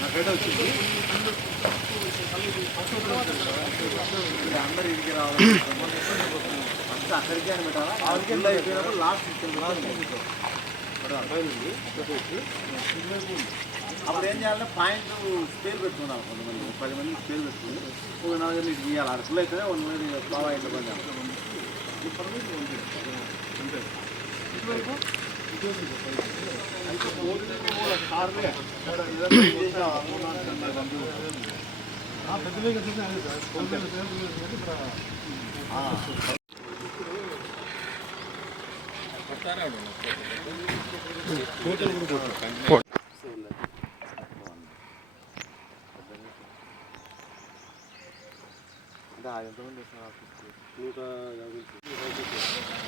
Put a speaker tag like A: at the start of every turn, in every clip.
A: నాకైతే వచ్చింది అందరు ఇంటికి రావాలి అంతా అక్కడికి అని పెట్టాలా ఆరుకి అయిపోయినప్పుడు లాస్ట్ అప్పుడు ఏం చేయాలంటే పాయింట్ స్పేర్ పెట్టుకున్నారు కొంతమంది ఒక పది మంది స్పేర్ పెట్టుకుని ఒక నలుగురు ఇటు గీయాలి అక్కడ ఫుల్ అయితేనే వన్ మంది బాగా ఇంట్లో పని నూట యాభై మన ఆఫీస్ అంటే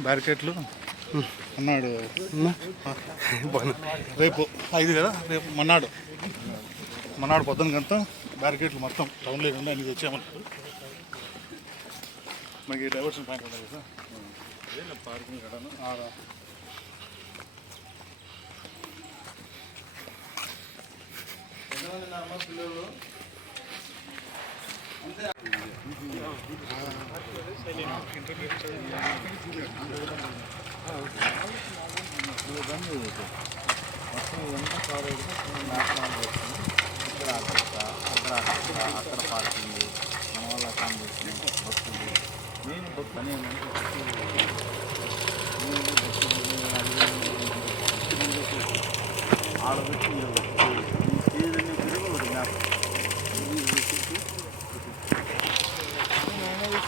B: బ్యారికేట్లు అన్నాడు రేపు ఐదు కదా? రేపు మన్నాడు. మన్నాడు పొద్దున గంట బ్యారికేట్లు మొత్తం టౌన్ లేకుండా అన్ని వచ్చామన్నారు మనకి డైవర్షన్ పాయింట్ ఉంటుంది కదా. పార్కింగ్ కడను
A: అక్కడ పార్కింగ్ మన వాళ్ళ అకామిడేషన్ బస్సులు మెయిన్ పని ఏంటంటే ఆడబెట్టి ఈ స్టేజ్ అన్ని తిరగదు మ్యాప్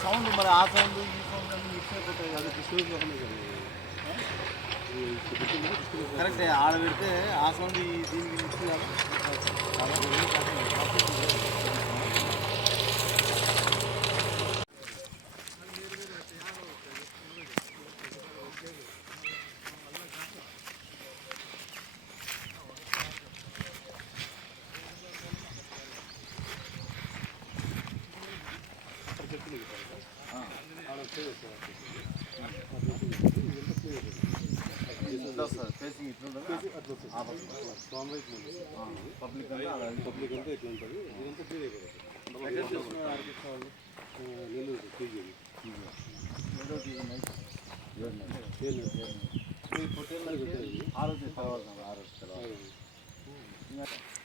A: సౌండ్ మరి ఆ సౌండ్ ఈ సౌండ్ మిక్స్ అయిపోతాయి అది స్టేజ్ కరెక్ట్ ఆడ పెడితే ఆ సౌండ్ దీనికి మిక్స్ కాదు. పబ్లిక్
C: పబ్లిక్ అంతా ఇట్లా ఉంటుంది ఇదంతా క్లియర్ అయిపోతుంది నెల్లూరు పీజీ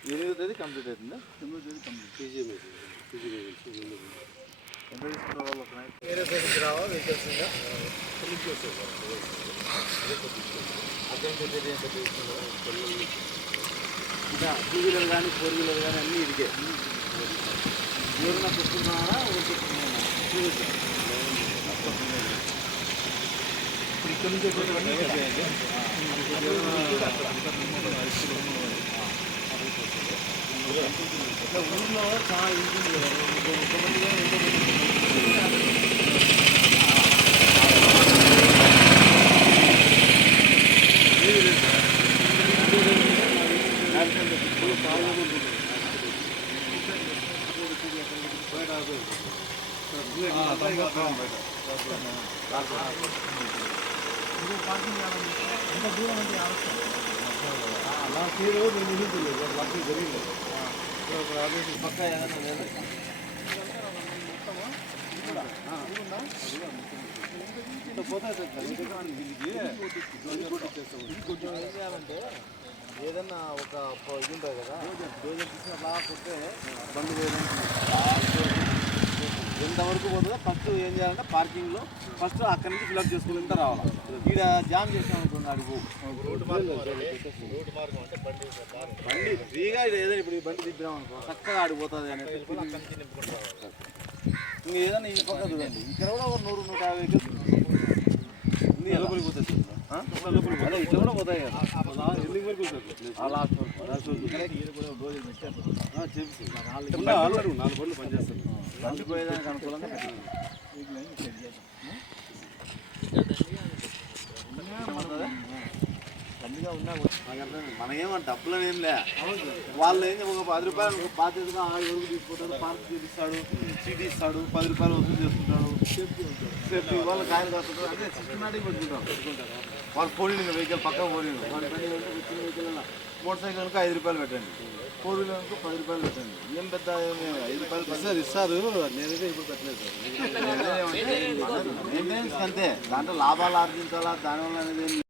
A: ఎనిమిదో తేదీ కంప్లీట్ అవుతుందా? తొమ్మిదో తేదీ complete. PG PG two wheeler కానీ ఫోర్ వీలర్ కానీ అన్నీ ఇదిగే ఎవరన్నా పెట్టుకున్నారా ఊరు పెట్టుకున్నారా ఇక్కడ నుంచి వచ్చేటవన్నీ ఇట్లా ఊర్లో చాలా ఈజీ ఉంది కదా కొంతమంది నా తీరు జరిగింది పక్క ఏదైనా లేదా ఏదన్నా ఒక ఇది ఉంటుంది కదా డోజర్ తీసుకుని అలా కొట్టే బండి ఎంతవరకు పోతుందో ఫస్ట్ ఏం చేయాలంటే పార్కింగ్లో ఫస్ట్ అక్కడి నుంచి ఫిల్అప్ చేసుకుంటూ రావాలి ఈడ జామ్ చేసాం అనుకోండి అడుగు బండి ఫ్రీగా ఇది ఏదైనా ఇప్పుడు బండి తిప్పినాం అనుకో చక్కగా ఆడిపోతుంది అనేది ఇంక ఏదైనా ఈ పక్క చూడండి ఇక్కడ కూడా ఒక నూరు నూట యాభై లోపలికి పోతుంది ఇట్లా కూడా పోతాయి కదా
C: ఎందుకు వరకు వస్తుంది
A: ఆ లాస్ట్ వరకు.
C: లాస్ట్ నాలుగు బండ్లు పనిచేస్తాయి
A: పోయేదానికి అనుకూలంగా మనకేమో డబ్బులు ఏం లే వాళ్ళు ఏం ఒక పది రూపాయలు ఒక బాధ్యతగా ఆరు వరకు తీసుకుంటాడు పార్క్ చూపిస్తాడు చీటీ ఇస్తాడు పది రూపాయలు వసూలు చేసుకుంటాడు సేఫ్టీ వాళ్ళు కాయలు కాస్తుంటారు అంటే సిస్టమేటిక్ పెట్టుకుంటారు వాళ్ళు పోనీ వెహికల్ పక్క పోనీ వాడి బండి కనుక చిన్న వెహికల్ మోటార్ సైకిల్ కనుక ఐదు రూపాయలు పెట్టండి. ఫోర్ వీలర్ కనుక పది రూపాయలు పెట్టండి. ఏం పెద్ద ఐదు రూపాయలు
C: సార్ ఇస్తారు. నేనైతే ఇప్పుడు పెట్టలేదు సార్.
A: మెయింటెనెన్స్ అంతే. దాంట్లో లాభాలు ఆర్జించాలా దానివల్ల అనేది